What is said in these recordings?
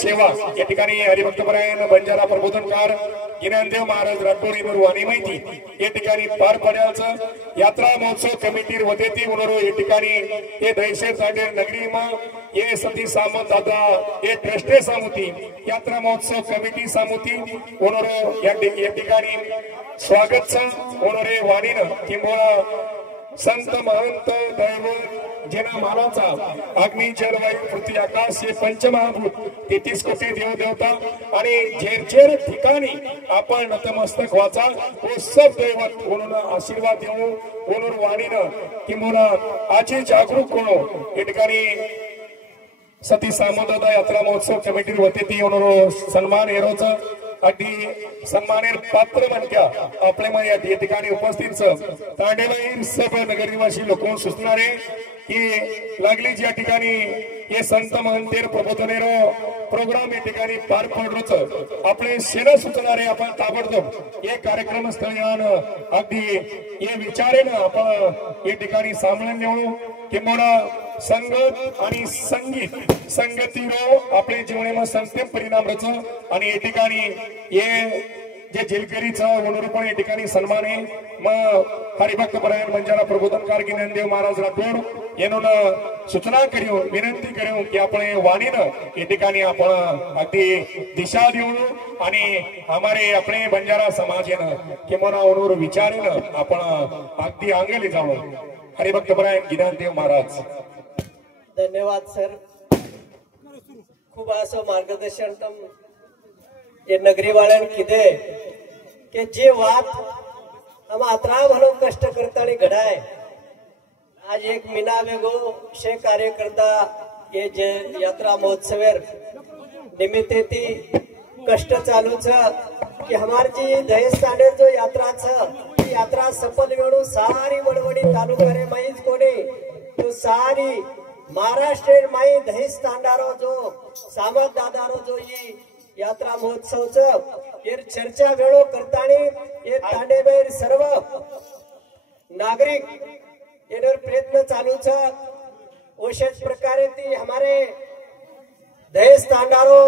सेवा या ठिकाणी हरिभक्तपरायण बंजारा प्रबोधनकार ज्ञानदेव महाराज राठोड इनर वाणी माहिती या ठिकाणी पार पडायचं यात्रा महोत्सव कमिटी वतीती उनरो या ठिकाणी ये दहशत तांडेर नगरी में ये सती सामंत दादा ये ट्रस्टे सामुती यात्रा महोत्सव कमिटी सामुती उनरो या ठिकाणी स्वागत उनरे वाणीन किंवा संत महंत दैव जेना मानाचा अग्नि जल वायू पृथ्वी आकाश हे पंचमहाभूत 33 कोटी देव देवता आणि झेर ठिकाणी आपण नतमस्तक व्हाचा व सब दैवत म्हणून आशीर्वाद देऊ म्हणून वाणीनं किंवा आजी जागरूक होणो या ठिकाणी सती सामंत यात्रा महोत्सव कमिटी वतीती म्हणून सन्मान हेरोचा अगदी सन्मानेर पात्र म्हणत्या आपल्या या ठिकाणी उपस्थित तांडेवाईर सब नगरनिवासी लोक सुचणारे की लागली या ठिकाणी हे संत महंतेर प्रबोधनेरो प्रोग्राम या ठिकाणी पार पडलोच आपले सेना सुचणारे आपण ताबडतोब हे कार्यक्रम स्थळी अगदी हे विचारेन आपण या ठिकाणी सामळून नेऊ किंवा संगत आणि संगीत संगतीरो आपले जीवनामध्ये संक्षेम परिणाम रच आणि या ठिकाणी हे जे जेलकरीचं अनुरूपण या ठिकाणी सन्मान आहे मग हरिभक्तपरायण बंजारा प्रबोधनकार ज्ञानदेव महाराज राठोड यांना सूचना करू विनंती करू की आपण वाणीनं या ठिकाणी आपण अगदी दिशा देऊ आणि हमारे अपने बंजारा समाज किंवा अनुरूप विचारेन आपण अगदी आंगली जाऊ हरिभक्तपरायण ज्ञानदेव महाराज धन्यवाद सर खूप असं मार्गदर्शन तम ये नगरी वाल्यान किदे के जे वात हम अतरा भलो कष्ट करता घडाय आज एक मीना वेगो शे कार्यकर्ता ये जे यात्रा महोत्सवेर निमित्ते ती कष्ट चालू छ कि हमार जी दहेज जो यात्रा छ यात्रा सफल वेणू सारी वडवडी तालुका रे माहीत कोणी तो सारी महाराष्ट्र माई दहेज तांडारो जो सामंत दादारो जो ये यात्रा महोत्सव ये चर्चा वेळो करतानी ये तांडेबेर सर्व नागरिक येनर प्रयत्न चालू छ ओशेच प्रकारे ती हमारे दहेज तांडारो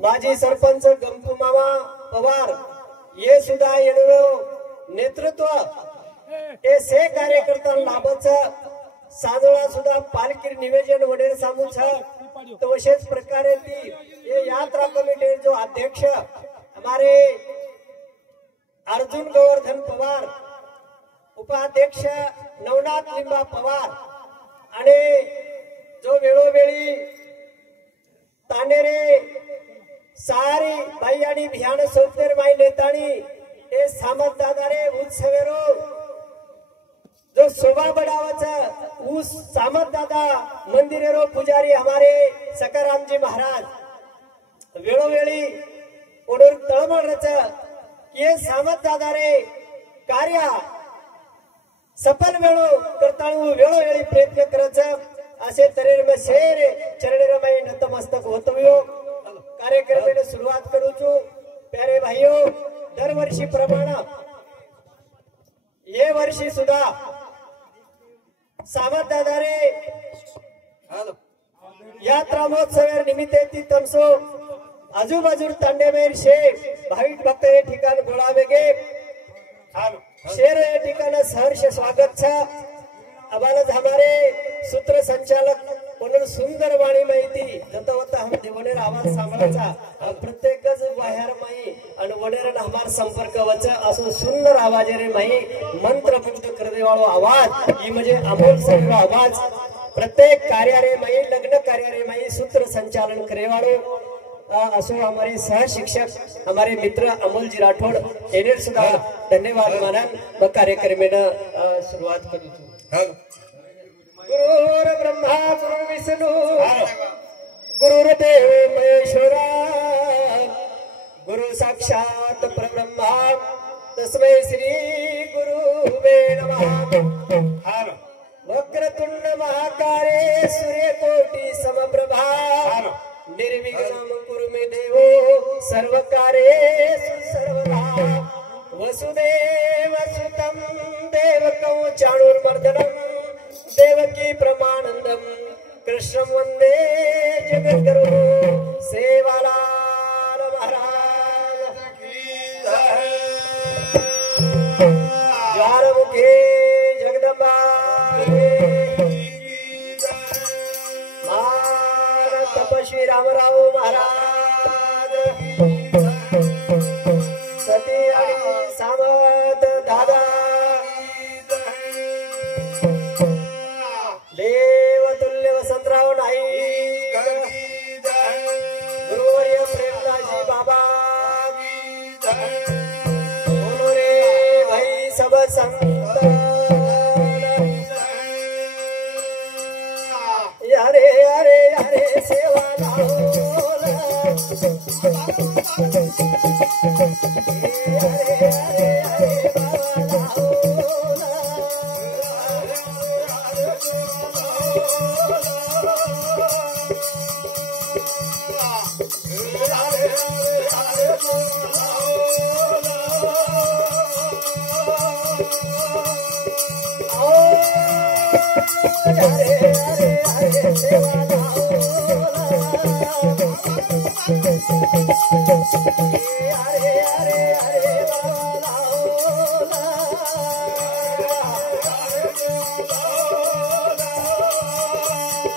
माजी सरपंच गंपू मामा पवार ये सुद्धा येणो नेतृत्व ये से कार्यकर्ता लाभच साजोळा सुद्धा पालकीर निवेदन वडेर सामू छ तो अशेच प्रकारे ती ये यात्रा कमिटी जो अध्यक्ष हमारे अर्जुन गोवर्धन पवार उपाध्यक्ष नवनाथ लिंबा पवार आणि जो वेळोवेळी तांडेरे सारी बाई आणि भियाण सोपतेर माई नेताणी हे सामंत दादारे उत्सवेरो जो शोभा बढ़ावाचा उस सामंत दादा मंदिरेरो पुजारी हमारे सकाराम जी महाराज वेळोवेळी ओडोर तळमळ रच ये सामंत दादा रे कार्य सफल वेळो करताळू वेळोवेळी प्रयत्न करच असे तरेर में शेर चरणेर में नतमस्तक होतव्यो कार्यक्रम सुरुवात करू छु प्यारे भाइयों दरवर्षी प्रमाण ये वर्षी सुद्धा सामंत दादा रे यात्रा महोत्सव निमित्ते तमसो आजूबाजू तांडेमेर शे भाविक भक्त ये ठिकाण गोळावे गे शेर ये ठिकाण सहर्ष स्वागत छ अबालज हमारे सूत्र संचालक म्हणून सुंदर वाणी माहिती जतवता हम देवनेर आवाज सांभाळाचा प्रत्येक गज बाहेर माई आणि वनेरन हमार संपर्क वच असो सुंदर आवाज रे माई मंत्रमुग्ध करदेवाळो आवाज ही म्हणजे अमोल सगळो आवाज प्रत्येक कार्य रे माई लग्न कार्य रे माई सूत्र संचालन करेवाळो असो हमारे सह शिक्षक हमारे मित्र अमोल जी राठोड एनेर सुद्धा धन्यवाद मानन व कार्यक्रमेन सुरुवात करू गुरुर ब्रह्मा गुरु विष्णु गुरुर्देव महेश्वरा गुरु साक्षात परब्रह्मा तस्मै श्री गुरुवे नमः वक्रतुंड महाकारे सूर्यकोटि समप्रभा निर्विघ्नं कुरु मे देवो सर्वकार्येषु सर्वदा वसुदेव सुतं देवकं चाणूरमर्दनं देवकी प्रमानंदम कृष्णं वंदे जगद्गुरुं श्री रामराव महाराज सती आणि सामंत दादा देवतुल्य वसंतराव नाईक गुरुवर्य प्रेमदासजी बाबा बोलो रे भाई सब संत यारे यारे यारे सेवा लावला यारे यारे यारे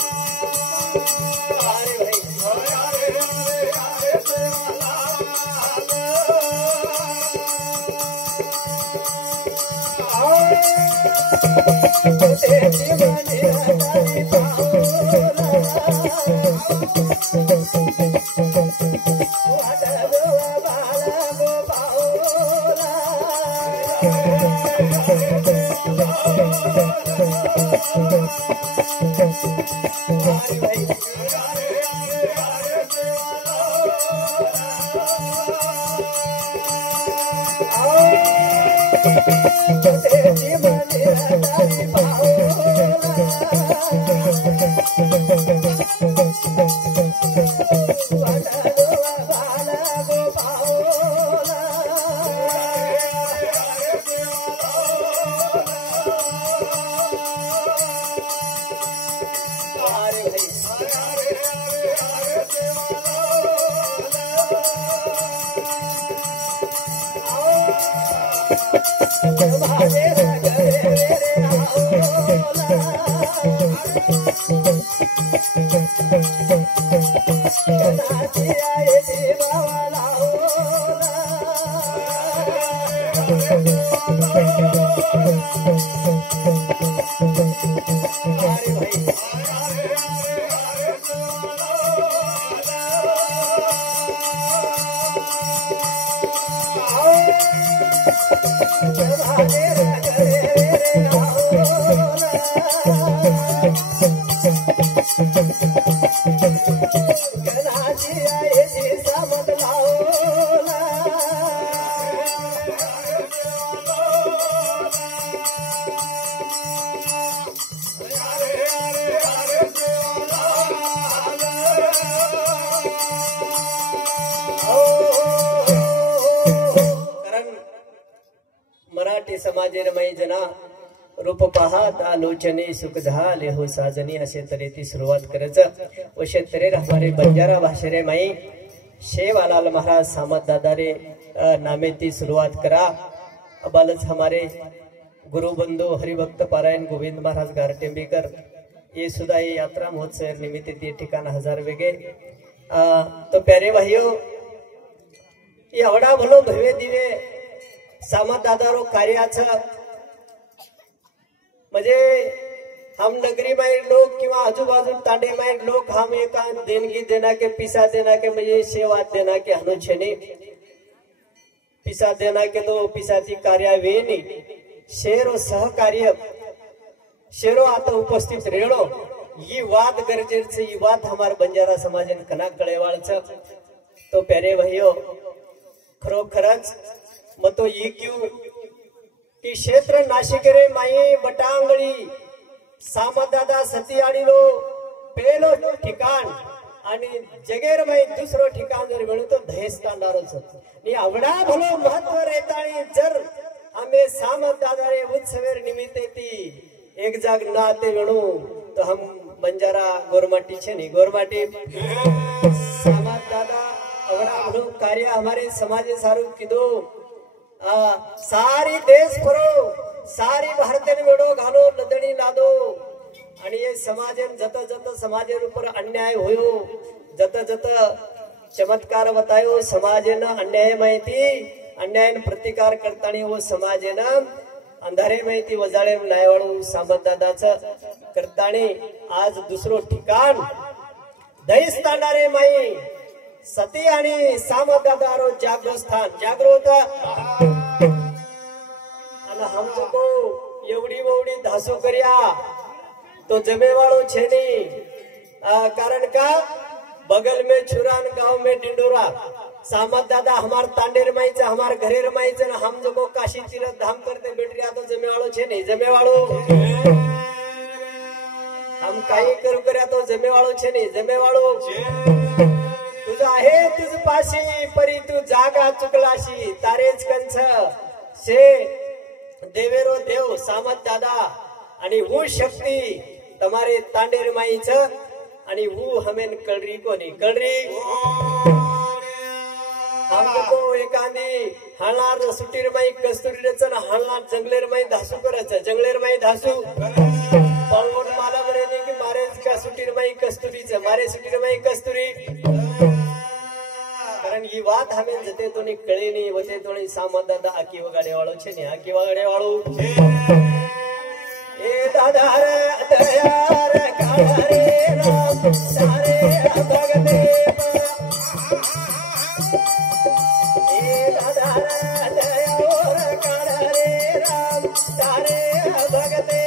बाबा रूप पाहत आलोचने सुख झाले हो साजनी असे तऱ्हेची सुरुवात करायचं व शेतरे हमारे बंजारा भाषेरे माई शेव आलाल महाराज सामत दादारे नामे ती सुरुवात करा अबालच हमारे गुरुबंधु हरिभक्त पारायण गोविंद महाराज गारटेंबेकर ये सुधा ये यात्रा महोत्सव निमित्त ते ठिकाण हजार वेगे तो प्यारे भाइयों एवढा भलो भव्य दिवे सामत दादारो कार्याचं म्हणजे हम नगरी में लोग किंवा आजूबाजू तांडे में लोग हम एक देणगी देना के पिसा देना के म्हणजे सेवा देना के अनुच्छेने पिसा देना के तो पिसाची कार्यावेनी शेरो सहकार्य शेरो आता उपस्थित रेणो ही वाद गरजेचं ही वाद हमार बंजारा समाजन कना कळेवाळचं तो प्यारे भाइयों खरोखरच मग तो ये क्यों की क्षेत्र नाशिकरे माई बटांगळी सामदादा सतीआडीलो पेलो ठिकाण आणि जगेर माई दुसरो ठिकाण जर मिळू तो दहेस्तांडारोच आणि आवडा भलो महत्व रेताणी जर आम्ही सामदादारे उत्सवेर निमित्त ती एक जाग नाते मिळू तो हम बंजारा गोरमाटी छे नहीं गोरमाटी सामदादा आवडा भलो कार्य हमारे समाज सारू किदो सारी देश फरो सारी भारतीय वेडो घालो लदणी लादो आणि हे समाजन जत जत समाजेर ऊपर अन्याय होयो जत जत चमत्कार बतायो समाजेनं अन्याय माहिती अन्यायन प्रतिकार करताना व समाजेनं अंधारे माहिती वजाळे नायवाळू सामंतदादाचं करताना आज दुसरं ठिकाण दहीस तांडारे माई सती आणि सामंतदादारो जागृत स्थान जागृत અને हमको एवढी ववडी धासो કર્યા तो जमेवाड़ो छे नहीं कारण का बगल में छुरान गांव में डिंडोरा सामत दादा हमार तांडेर माईचा हमार घरेर माईचा ना हम जो काशी तीर्थ धाम करते बैठ रहा तो जमेवाड़ो छे नहीं जमेवाड़ो हम काही करू कर्या तो जमेवाड़ो छे नहीं जमेवाड़ो तुझा आहे तुझ पाशी परी तू जागा चुकलाशी तारेच कंछ शे देवेरो देव सामत दादा आणि वो शक्ती तमारे तांडेर माईच आणि वो हमेन कळरी कोणी कळरी हमको एकांदी हालनार सुटीर माई कस्तुरीच ना हालनार जंगलेर माई धासू करायचं जंगलेर माई धासू पळवून मला बरे की मारे का सुटीर माई कस्तुरीच मारे सुटीर माई कस्तुरी कारण ही बात हमें जते तो नहीं कळे नहीं वते तो नहीं सामत दादा आकी वगाडे वाळो छे ने आकी वगाडे वाळो ए दादा रे दया रे काळा रे राम सारे भगते ए दादा रे दया रे काळा रे राम सारे भगते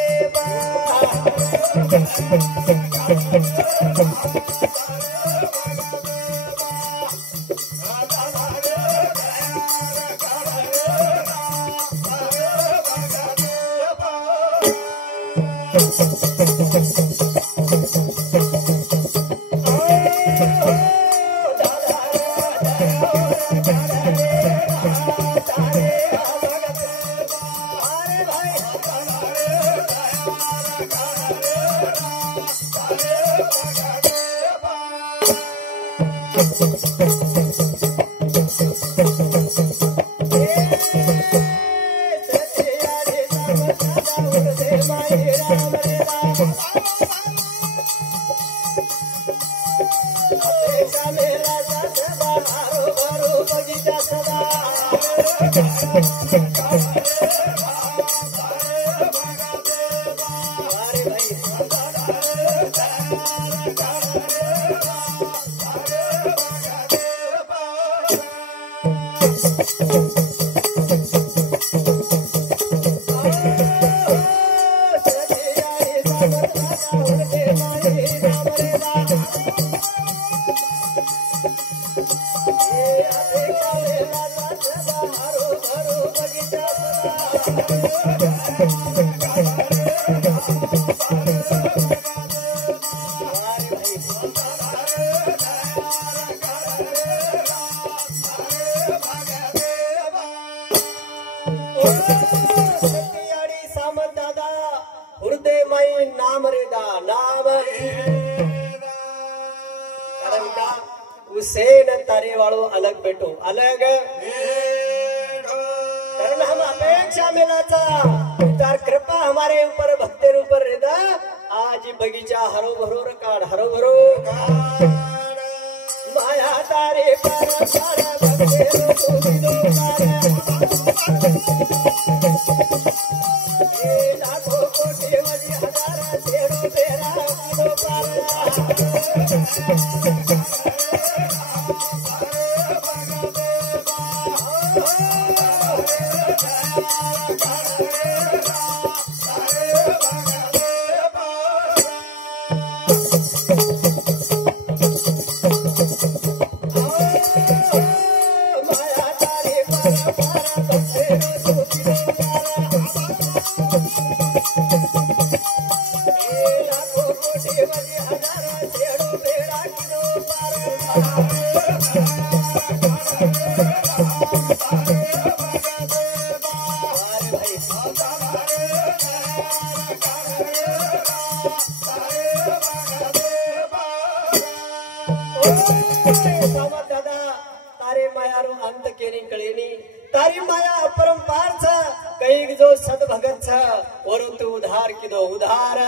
तारी माया अपरंपार छ कई जो सदभगत छ वरु तू उधार किदो उधार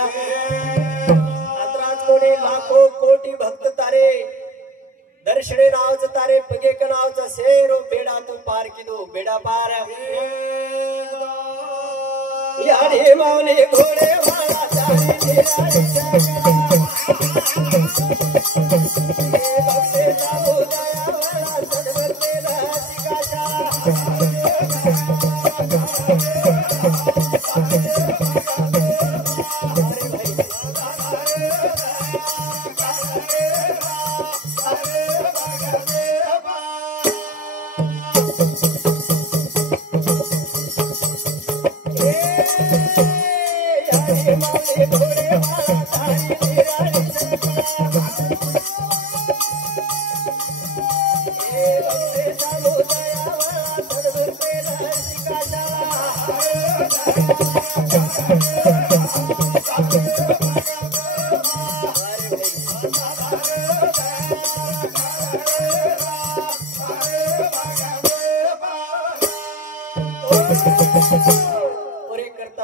अतराज कोणी लाखो कोटी भक्त तारे दर्शने नावचं तारे पगेक नावचं सेरो बेडा तू पार किदो बेडा पार याडे मावले घोडे वाळा चारी निराळी भक्ते सामो दया वाळा सदवते रसिकाशा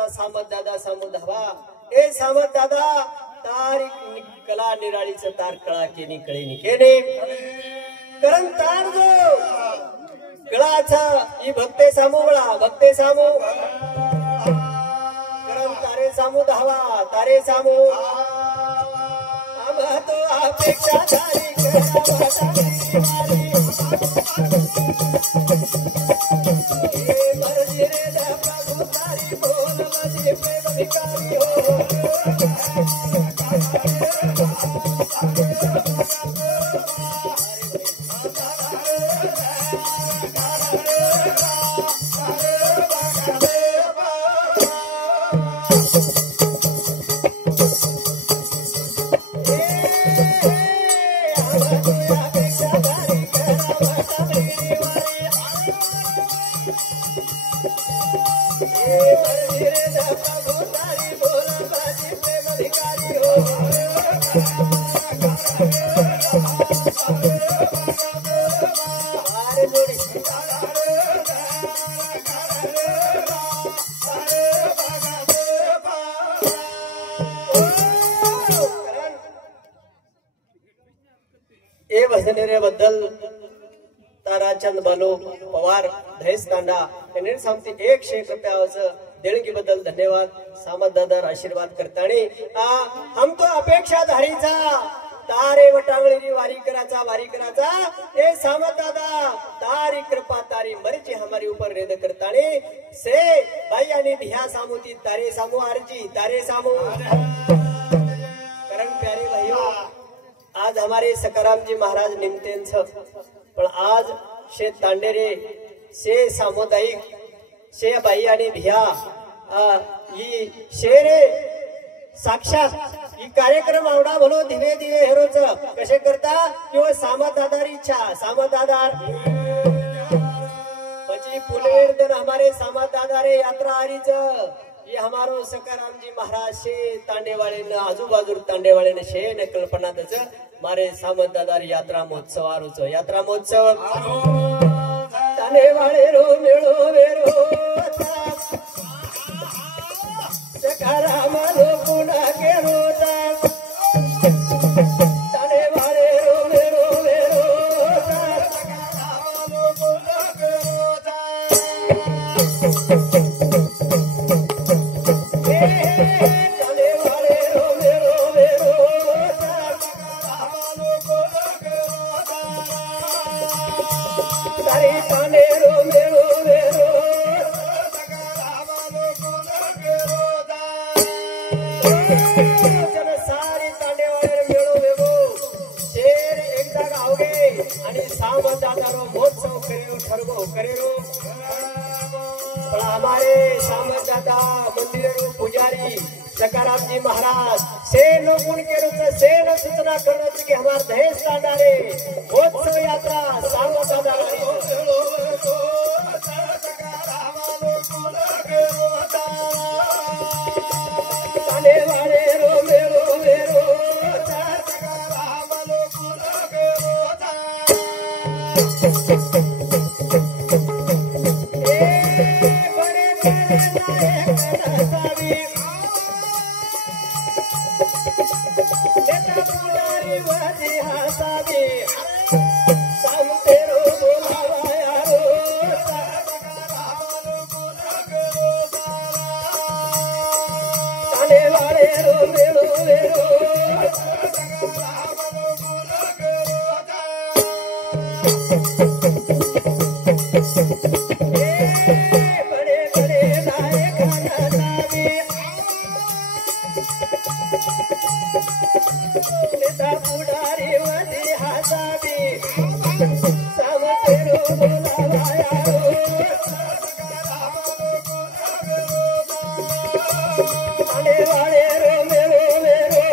सामत दादा सामो धावा ए सामत दादा तार कला निराळीच तार कळा केनी कळे निकेने करन तार जो कळाचा ही भक्ते सामो वळा भक्ते सामो करन तारे सामो धावा तारे सामो आम तो अपेक्षा धारी बद्दल ताराचंद बालो पवार दहेज कांडा यांनी सांगते 101 रुपयाचं देणगी बद्दल धन्यवाद सामत दादा आशीर्वाद करतानी हम तो अपेक्षा धारीचा तारे वटांगळी वारी कराचा ए सामत दादा तारी कृपा तारी मर्जी हमारी ऊपर रेद करतानी से भाई आणि भिया सामुती तारे सामू आरजी तारे सामू करण प्यारे भाइयों आज हमारे सकाराम जी महाराज निमतेंच पण आज शे तांडेरे शे सामुदायिक शे बाई आणि भिया ही शेरे साक्षात ही कार्यक्रम आवडा म्हणून दिवे दिवे हेरोच कसे करता किंवा सामत आधार इच्छा सामत आधार પછી પુલેર दिन हमारे सामत आधारे यात्रा आरीच ये हमारो सकाराम जी महाराज से तांडे वाले न आजूबाजू तांडे वाले ने शे ने कल्पना दच मारे सामत दादार यात्रा महोत्सव आरूच यात्रा महोत्सव तांडे वाले रो मेळो वेरो सकाराम लो पुना के रोता तांडे वाले रो मेळो वेरो सकाराम लो पुना के रोता हमारे सामदादा मंदिर पुजारी सकाराम जी महाराज से लोगों के रूप में से न सूचना करना कि हमारे दहेज तांडारे महोत्सव यात्रा सामदादा सामतेरो बोलावा यारो ताने वाले रो मेलो मेलो बड़े बड़े नायक नादावी नेता पुढारी वदी हातावी सामतेरो बोलावा यारो ताने वाले रो मेलो मेलो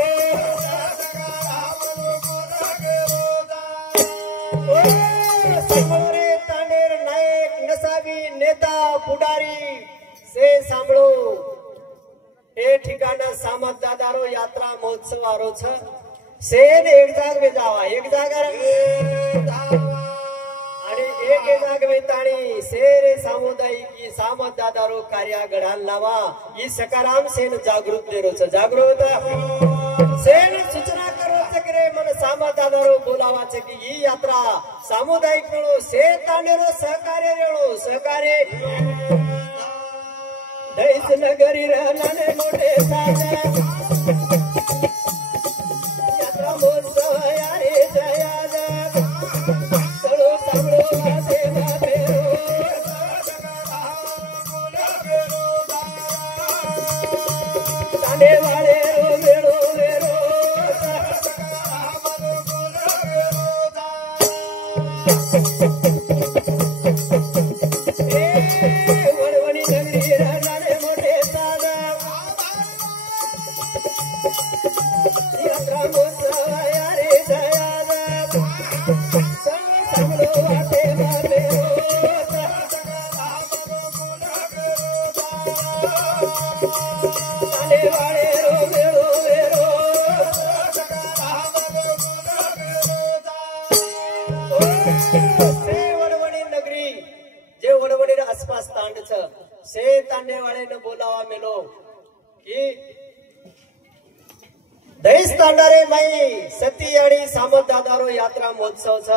समोरे तानेर नायक नसावी नेता पुढारी से सांभळो हे ठिकाणा सामत दादारो यात्रा महोत्सव आरो छ सेन एक जाग में जावा एक जागा आणि एक जाग में ताणी सेरे सामुदायिक सामत दादारो कार्य घडाल लावा ई सकाराम सेन जागृत देरो छ जागृत सेन सूचना करो छ करे मन सामत दादारो बोलावा छ की ई यात्रा सामुदायिक नो से तानेरो सहकार्य रेणो सहकार्य दैस नगरी रहनाने मोठे साने यात्रा महोत्सव यारे जयाद सळो सांभळो वासे वासेरो ताने वाले रो मेळो मेळो वडवणी नगरी रहनाने मोठे साने यात्रा महोत्सव यारे जयाद सळो सांभळो वासे वासेरो ताने वाले रो मेळो मेळो से वडवणी नगरी जे वडवणी आसपास तांड छ से तांडे वाले न बोलावा मेलो की दहीस तांडारे माई सती आणि सामत दादारो यात्रा महोत्सव छ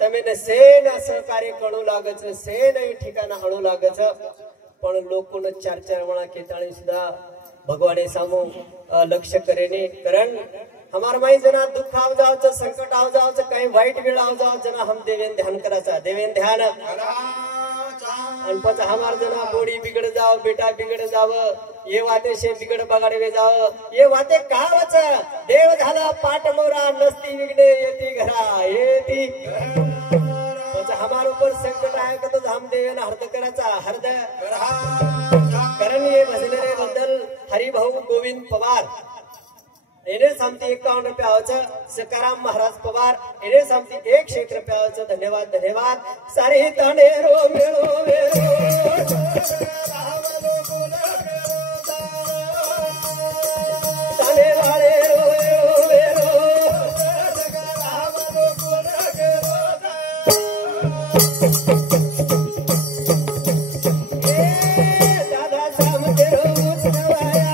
तमेने सेन सहकार्य करू लागे छ सेन ई ठिकाणा हळू लागे छ पण लोकोने चार चार वळा केताळी सुद्धा भगवाने सामो लक्ष्य करेने कारण हमार माई जना दुख आव जाव छ संकट आव जाव छ काही वाईट वेळ आव जाव जना हम देवेन ध्यान कराचा देवेन ध्यान आणि પછી हमार जना बोडी बिगड़ जाव बेटा बिगड़ जाव ये वाते शे बिगड़ बगाडवे जाव ये वाते कावच देव झाला पाट मोरा नसती विघ्ने येती घरा येती પછી हमार ऊपर संकट आहे का तो हम देवेन हर्द कराचा हर्द कारण ये बसलेले बद्दल हरिभाऊ गोविंद पवार इन्हें सामती 51 रुपया आवचं सकाराम महाराज पवार इन्हें सामती 100 रुपया आवचं धन्यवाद धन्यवाद सारे ताने रो मेळो मेळो ताने वाले रो मेळो दादा सामते रो मुसवाया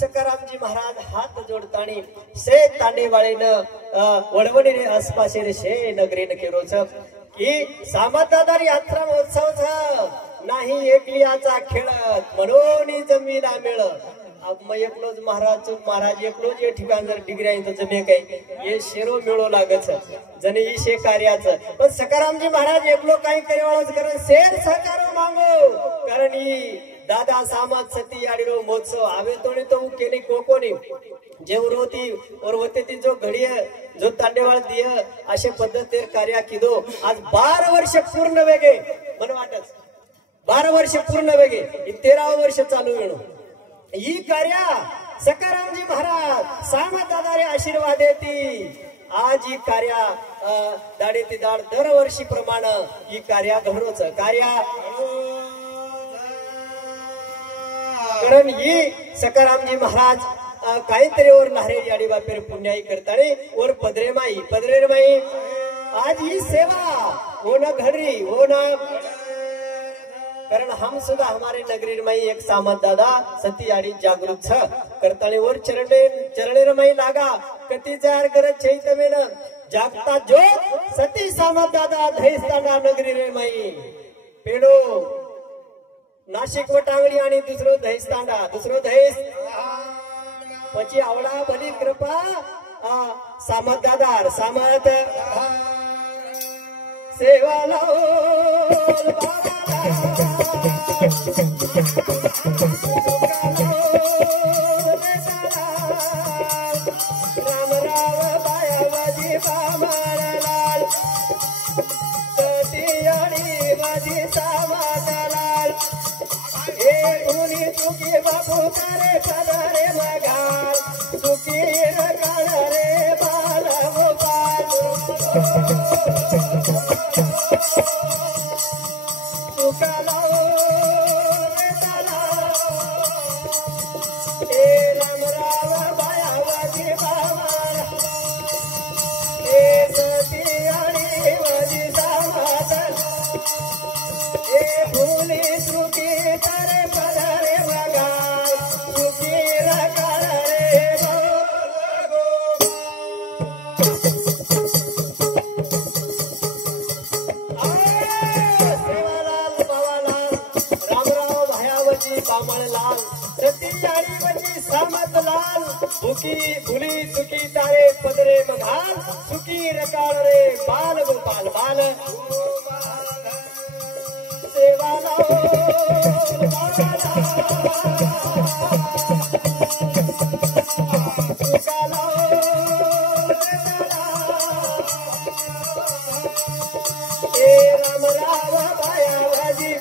सकारामजी महाराज हात जोडतानी से तांडेवाळे न वडवणी रे आसपासे रे शे नगरी न केरोच की सामतादार यात्रा महोत्सव नाही एकलियाचा खेळत म्हणून जमीला मिळ अब मैं एकलोज महाराज एकलोज ये ठिकाण जर डिग्री आहे तर जमे काही हे शेरो मिळो लागत जने ही शे कार्याचं पण सकारामजी महाराज एकलो काही करेवाळच कारण शेर सहकारो मागो कारण ही दादा सामाज सती आडीरो महोत्सव आवे तोणी तो केली कोकोनी जे उरवती और वते ती जो घडी जो तांडेवाळ दिय असे पद्धतीर कार्य किदो आज 12 वर्ष पूर्ण वेगे मन वाटच 12 वर्ष पूर्ण वेगे 13 वर्ष चालू वेणो ही कार्य सकारामजी महाराज सामाज दादारे आशीर्वाद देती आज ही कार्य दाडे ती दाड दरवर्षी प्रमाणे ही कार्य घडवच कार्य कारण ही सकारामजी महाराज काहीतरी और नारेरी आडी बापेर पुण्याई करताने और पदरे माई आज ही सेवा हो ना घड़ी हो ना कारण हम सुधा हमारे नगरी में एक सामत दादा सती आडी जागृत छ करताने और चरणे माई लागा कती जार करत चैतमेन जागता जो सती सामत दादा धैस्ताना नगरी रे माई पेडो नाशिक व टांगडी आणि दुसरो दहेज तांडा दुसरो दहेज पची आवडा भली कृपा सामत दादार सामत सेवा लाओ राम राव बायावाजी बामलाल सती आणि वाजी सामालाल सुखी बापू करे पदरे मगाल सुखी रगाल रे बाल गोपाल सुखाला राम राव बायावाजी बाबा सती आणि वाजी सामादल भूली सुखी करे पदरे मगाल सुखी रगाल रे सेवालाल बाबालाल रामराव भायावजी बामळलाल सती आणि वजी सामतलाल भुली सुखी तारे पदरे मघाल सुखी रगाल रे बाल गोपाल बाल राम राव बायावाजी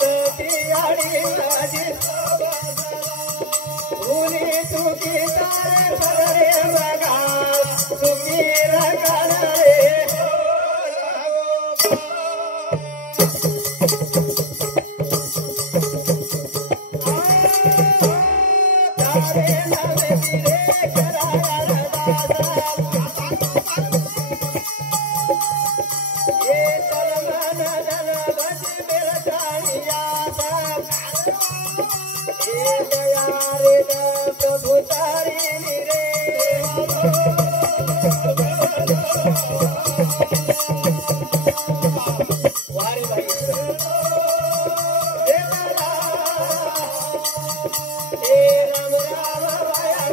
सती आणि वाजी भुली सुखी तारे पदरे मगाल सुखी रगाल रे राम राव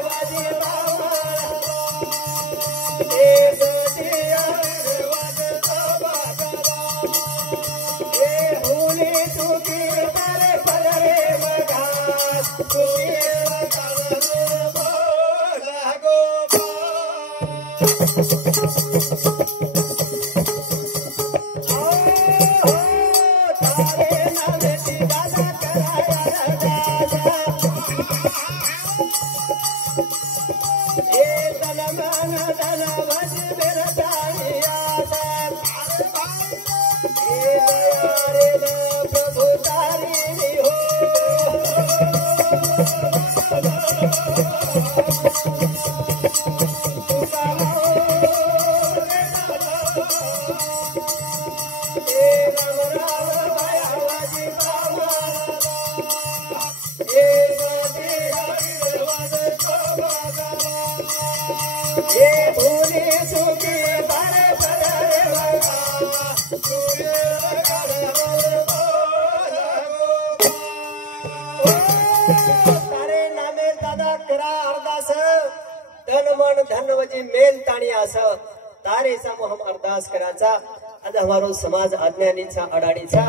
तारे नामे दादा करा अरदास तन मन धन वजी मेल ताणी आस तारे समूह हम अरदास कराचा आज हमारो समाज अज्ञानीचा अडाणीचा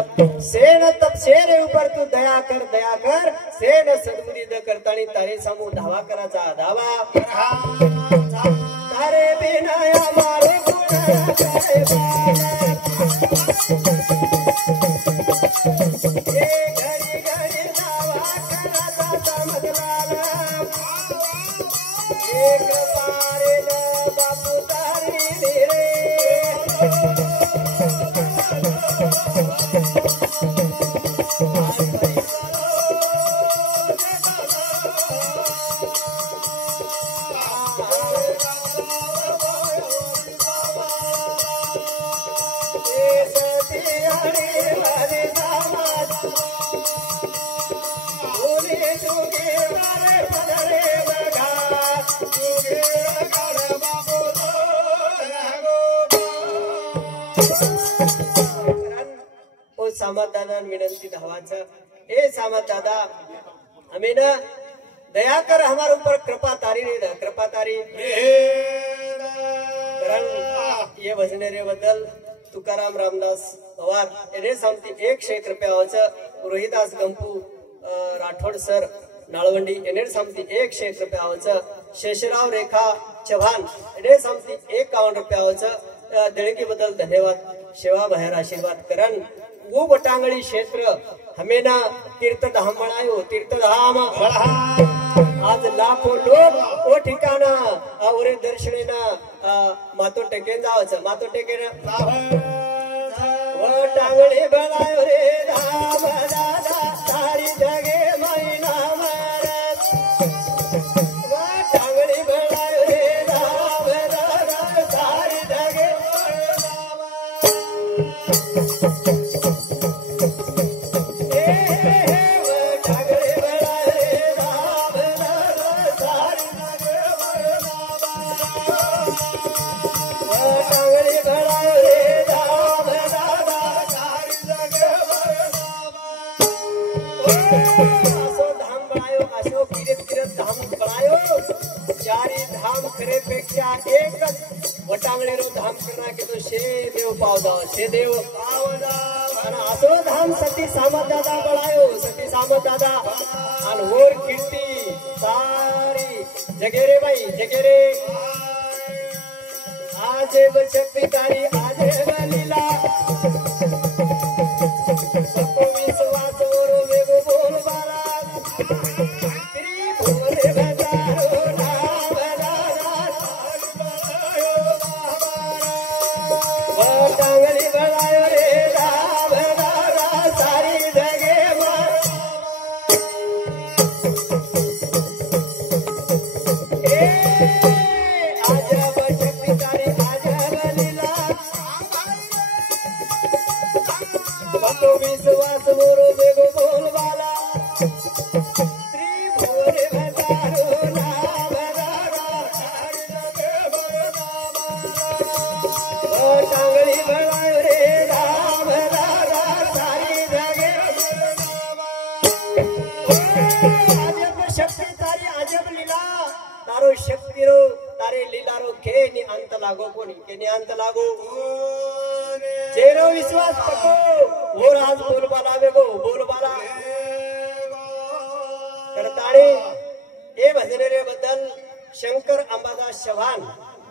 सेन तपशेरे ऊपर तू दया कर सेन सद्बुद्धी द करताणी तारे समूह धावा कराचा धावा तारे बिना हमारे गुण करे घड़ी घड़ी धावा कराचा समदलाल एक पारे न बापू तारी धीरे सामत दादा विनंती धावाचा ए सामत दादा हमें न दया कर हमारे ऊपर कृपा तारी ये भजनेरे बद्दल तुकाराम रामदास पवार याने सांगते 101 रुपयाचं रोहिदास गंपू राठोड सर नाळवंडी याने सांगते 101 रुपयाचं शेषराव रेखा चव्हाण याने सांगते 51 रुपयाचं देणगी बद्दल धन्यवाद सेवा बाहेर आशीर्वाद करण वो बटांगड़ी क्षेत्र हमें ना तीर्थधाम बनायो तीर्थधाम आज लाखों लोग वो ठिकाणा और दर्शनेना मातो टेकेन जावचं मातो टेकेन वो टांगड़ी बनायो रे धाम दादा तारी जगे महिना महाराज वो टांगड़ी बनायो रे धाम दादा तारी जगे पेक्षा एकच वटांगळेरो धाम करना के तो शे देव पावदा शे देव पावदा आणि असो धाम सती सामत दादा बळायो सती सामत दादा आणि होर कीर्ती सारी जगेरे बाई जगेरे आजे बचपी तारी आजे बलीला सबको विश्वास और वेगो बोल बाला श्री भोले बजारो टांगड़ी बनायो रे राम दादा सारी जगे आजब शक्ति तारी आजब लीला बतो विश्वास मोरो बेगो बोल वाला श्री भोले भजारो नाम दादा सारी जगे टांगड़ी बनायो रे राम दादा सारी जगे आजब शक्ति तारी आजब लीला तारो शक्ति रो तारे लीला रो के नि अंत लागो कोनी के नि अंत लागो जेरो विश्वास पको वो राज बोलबाला वेगो बोलबाला करताळे ए भजनेरे बद्दल शंकर अंबादास चव्हाण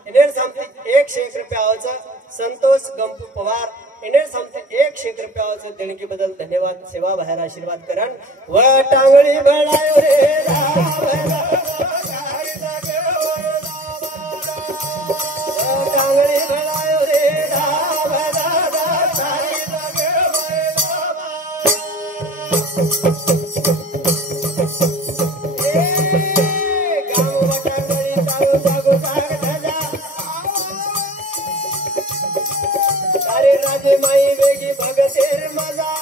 इनेर सांगते 101 रुपयाचं संतोष गंपू पवार इनेर सांगते 101 रुपयाचं देणगी बद्दल धन्यवाद सेवा बाहेर आशीर्वाद करण व टांगडी बनायो रे टांगडी बनायो रे दादा सारी गाव टांगडी ताळो जागो जाग धजा अरे राजे माई वेगी भगतेर मजा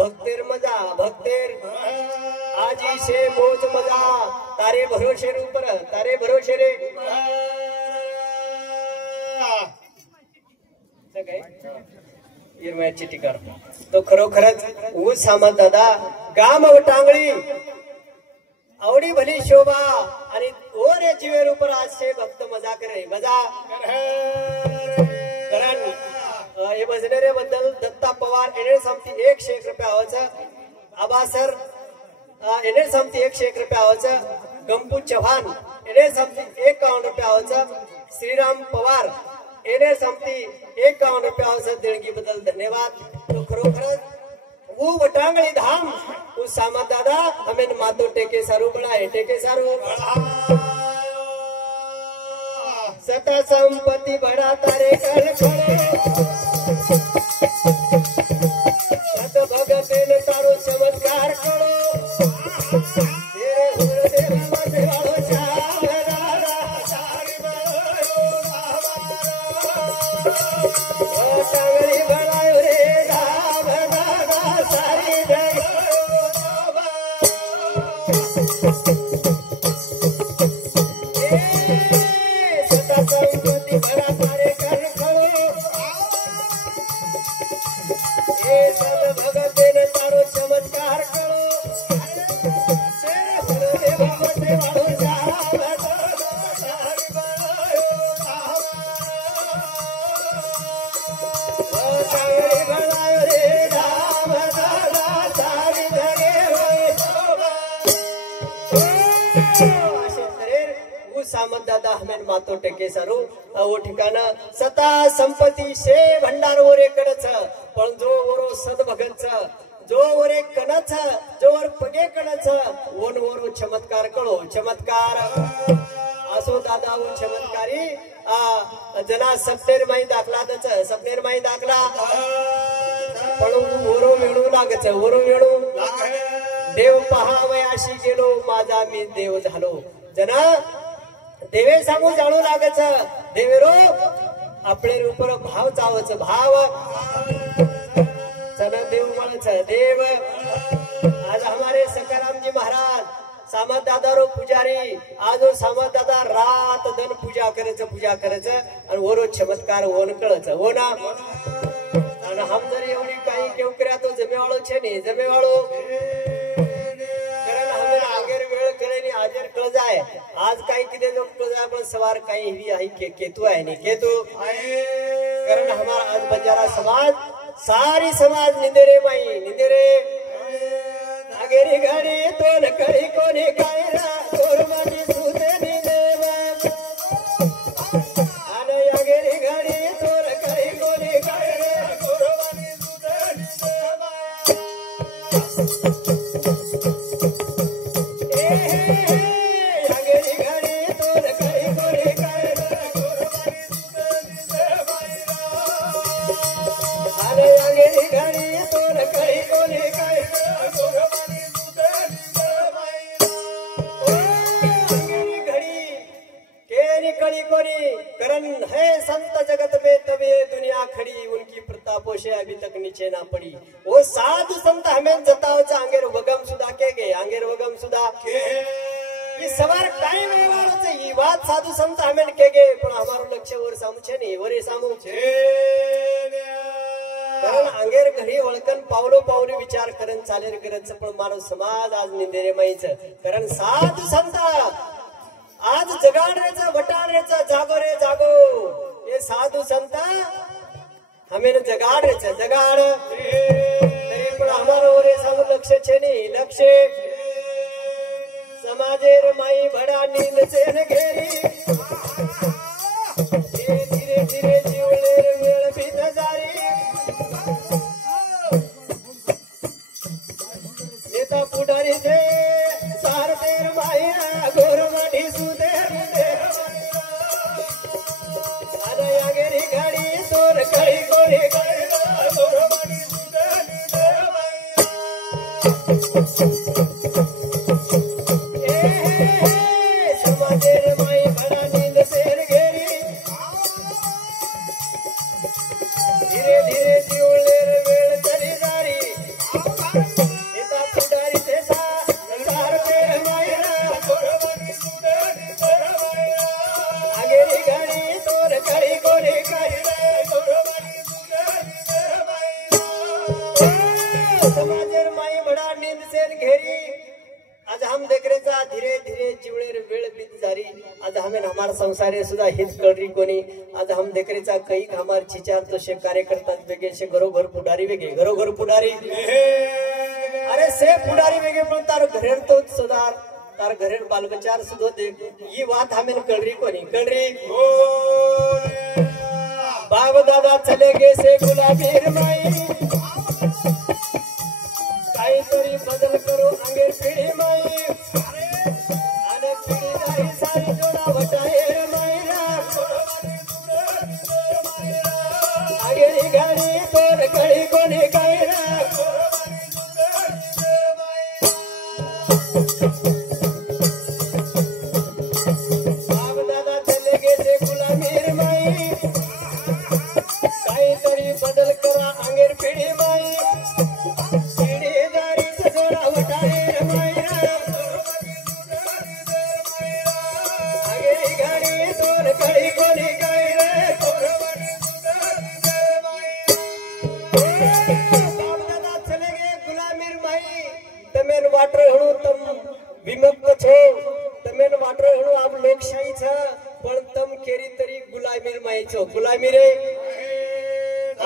भक्तेर मजा भक्तेर आजी से मोज मजा तारे भरोसे ऊपर तारे भरोसे रे चिठ्ठी कर तो खरोखरच ऊस सामंत दादा गाम टांगळी आवडी भली शोभा आणि ओरे जीवेर ऊपर आज से भक्त मजा करे मजा कारण हे बजनेरे बद्दल दत्ता पवार एने समती 101 रुपया होचं आबा सर एने समती 101 रुपया होचं गंपू चव्हाण एने समती 51 रुपया होचं श्रीराम पवार एने समती 51 रुपया होचं देणगी बद्दल धन्यवाद तो खरोखरच वो वटांगळी धाम वो सामंत दादा हमें मातो टेके सारू बनाए टेके सारू सता संपत्ति बड़ा तारे कर सत भगतेन तारो चमत्कार करो तेरे गुरुदेव मते वालो चावरा सारी ओ टांगड़ी बनायो रे धाम दादा सारी जग सता संपत्ति बड़ा तारे कर सब भगतेन तारो चमत्कार करो गुरुदेव मते वालो सामंत दादा हमें मातो टेके सारू वो ठिकाण सता संपत्ती से भंडार ओरे कडच पण जो ओरो सद भगत जो ओरे कणच जो वर पगे कणच ओन ओरो चमत्कार कळो चमत्कार असो दादा वो चमत्कारी जना सपनेर माई दाखला दच सपनेर माई दाखला पण ओरो वेळू लागच ओरो वेळू देव पहावयाशी गेलो माझा मी देव झालो जना देवे सांगू जाणू लागच देवेरो आपले ऊपर भाव चावच भाव चला देव म्हणच देव आज हमारे सकाराम जी महाराज सामंत दादा रो पुजारी आज सामंत दादा रात दिन पूजा करच आणि ओरो चमत्कार ओन कळच हो ना आणि हम जर एवढी काही केव कर्या तो जमेवाळो छे ने जमेवाळो आगेर वेळ कळेनी हाजर कळ जाय आज काही किती लोग कळ जाय पण सवार काही ही आहे के केतू आहे नी केतू कारण हमारा आज बंजारा समाज सारी समाज निंदेरे माई निंदेरे आगेरी घडी तोन कळी कोणी काय रा तोर माझी सुते निदेवा आणि आगेरी घडी तोर कळी कोणी काय रा तोर माझी सुते निदेवा संत जगत में तबे दुनिया खड़ी उनकी प्रतापों से अभी तक नीचे ना पड़ी वो साधु संत हमें जताओ आंगेर वगम सुधा के गे आंगेर वगम सुधा के सवार काही वेळाच ही बात साधु संत हमें के गे पण हमारो लक्ष्य वर सामू छे ने वरे सामू छे कारण आंगेर घरी वळकन पावलो पावली विचार करन चालेर करच पण मारो समाज आज निंदेरे माईच कारण साधु संत आज जगाडरेचा वटाडरेचा जागो रे जागो ये साधु संत हमें जगाडरेचा जगाड तरी पण हमारो रे सामू लक्ष्य छे नी लक्ष्य समाजेर माई भडा नींद चेन घेरी धीरे धीरे जीवलेर वेळ बीत जारी नेता पुढारी थे सारतेर माई गोर माठी सुते आले आगेरी कोणी कायरा गोरवानी समाजेर माई भडा नींद शेर घेरी धीरे धीरे जिवलेर वेळ तरी जारी एका पुढारी तेसा सारखे मायरा गोरवानी आगेरी गाडी तोर कळी कोणी कायरा गोरवानी समाजेर माई भडा नींद शेर घेरी आज हम देखरेचा धीरे धीरे जिवळेर वेळ बीत जारी आज हमें हमार संसारे सुद्धा हित कळरी कोणी आज हम देखरेचा कई हमार छिचार तो शे कार्यकर्ता वेगे शे घरोघर पुढारी वेगे घरोघर पुढारी अरे से पुढारी वेगे पण तार घरेर तो सुधार तार घरेर बालबचार सुद्धा देख ही बात हमें कळरी कोणी कळरी बाब दादा चले गे से गुलाबीर माई काहीतरी बदल करू अंगेर पिढी माई आणि पिढी नाही सारी जोडा वटायर मायरा आगेरी गाडी तोर कळी कोणी कायरा बाप दादा चले गेले गुलामीर माई काहीतरी बदल करा अंगेर पिढी माई विमुक्त छो तमेन वाटर हणु आप लोकशाही छ पण तम केरी तरी गुलामीर माई छो गुलामी रे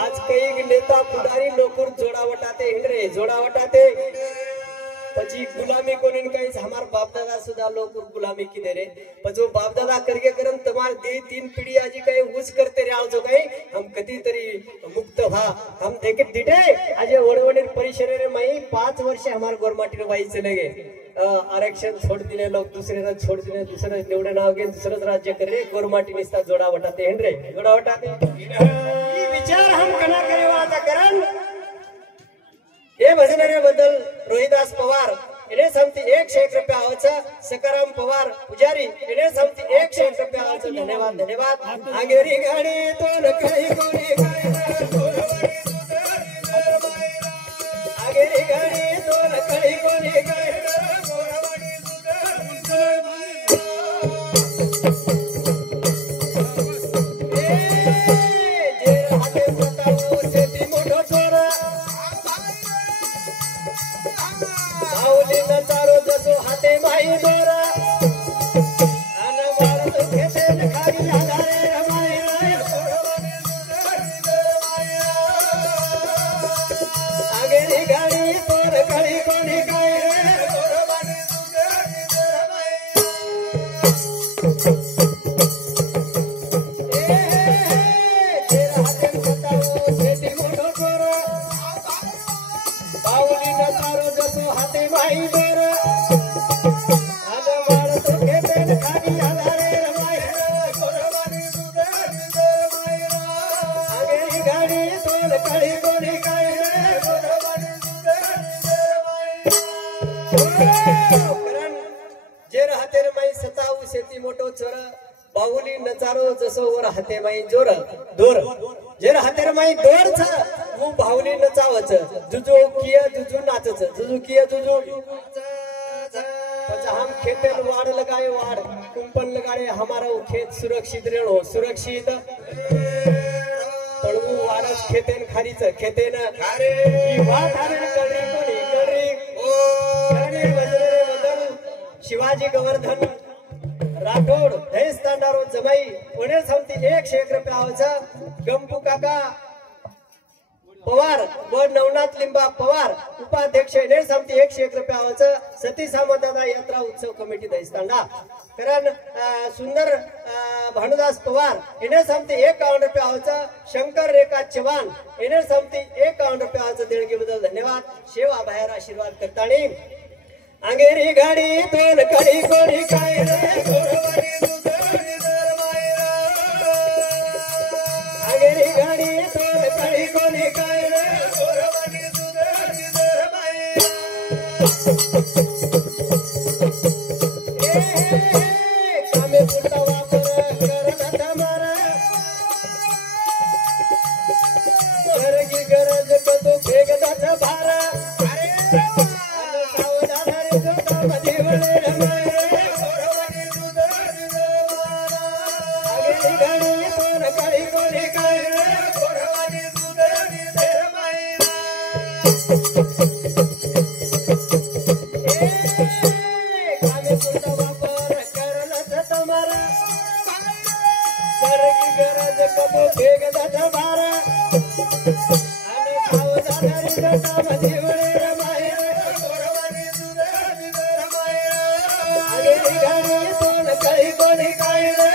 आज कई नेता पुढारी नोकर जोडावटाते हिंडरे जोडावटाते પછી ગુલામી કોની કઈ हमार बाप दादा सुधा लोग गुलामी की दे रे पजो बाप दादा करके करम तमार दे तीन पीढ़ी आजी कई उस करते रे आल जो कई हम कधी तरी मुक्त भा हम देखे दिटे आज वडवडीर परिसरे रे माई 5 वर्ष हमार गोरमाटी रे बाई चले गए आरक्षण छोड़ दिले लोग दूसरे ने छोड़ दिले दूसरे निवडे नाव घे दूसरा राज्य करे गोरमाटी निस्ता जोडा वटाते हेंद्रे जोडा वटाते ई विचार हम कना करे वाचा करन हे भजनरे बदल रोहिदास पवार इने समती 101 रुपया आवचा सकाराम पवार पुजारी इने समती 101 रुपया आवचा धन्यवाद धन्यवाद आगेरी गाडी तो नकळी कोणी आगेरी गाडी तो नकळी कोणी चारो जसो हाते माई दोरा आना मारतो खेते खाली आधारे रमाई आगेरी गाडी तोर कळी कोणी काय हाते माई दोरा आना मारतो खेते खाली आधारे रमाई आगेरी गाडी तोर कळी कोणी काय जे राहते रे माई सताऊ शेती मोठो चोर बाहुली नचारो जसो वर हाते माई जोर दोर जे राहते रे माई दोर छ वो बाहुली नचावच जुजो किया जुजू नाचच जुजू किया जुजू पचा हम खेतेर वाड़ लगाए वाड़ कुंपन लगाए हमारा वो खेत सुरक्षित रेणो सुरक्षित पण वो वाड़च खेतेन खारीच खेतेन खारे ई बात आरे कळरी कोणी कळरी कळरी वजरे बदल शिवाजी गोवर्धन राठोड दहेज तांडारो जमाई पुणे समती 101 रुपया आवचा गंपू काका पवार व नवनाथ लिंबा पवार उपाध्यक्ष ने समती 101 रुपया आवचा सती सामंतदादा यात्रा उत्सव कमिटी दहेजतांडा कारण सुंदर भानुदास पवार इने समती 51 रुपया आवचा शंकर रेखा चव्हाण इने समती 51 रुपया आवचा देणगी बदल धन्यवाद शेवा बाहेर आशीर्वाद करताणी अंगेरी गाडी तोन कडी कोणी काय रे गोरवानी दुधारी दर मायरा अंगेरी गाडी तोन कडी काही कोणी काय रे गोरवानी सुधारी दर माया कामे पुरता वापर करत मारा गरगी गरज कतो फेगदाच भारा अरे सावधान रे जोता मध्ये वळे रमाय गोरवानी सुधारी दर मारा अगे गाणी कोण काही कोणी काय रे गोरवानी सुधारी दर माया कामे पुरता वापर करत मारा गरगी गरज कतो फेगदाच भारा आणि सावधान रे जोता मध्ये वळे रमाय गोरवानी सुधारी दर माया अगे गाणी कोण काही कोणी काय रे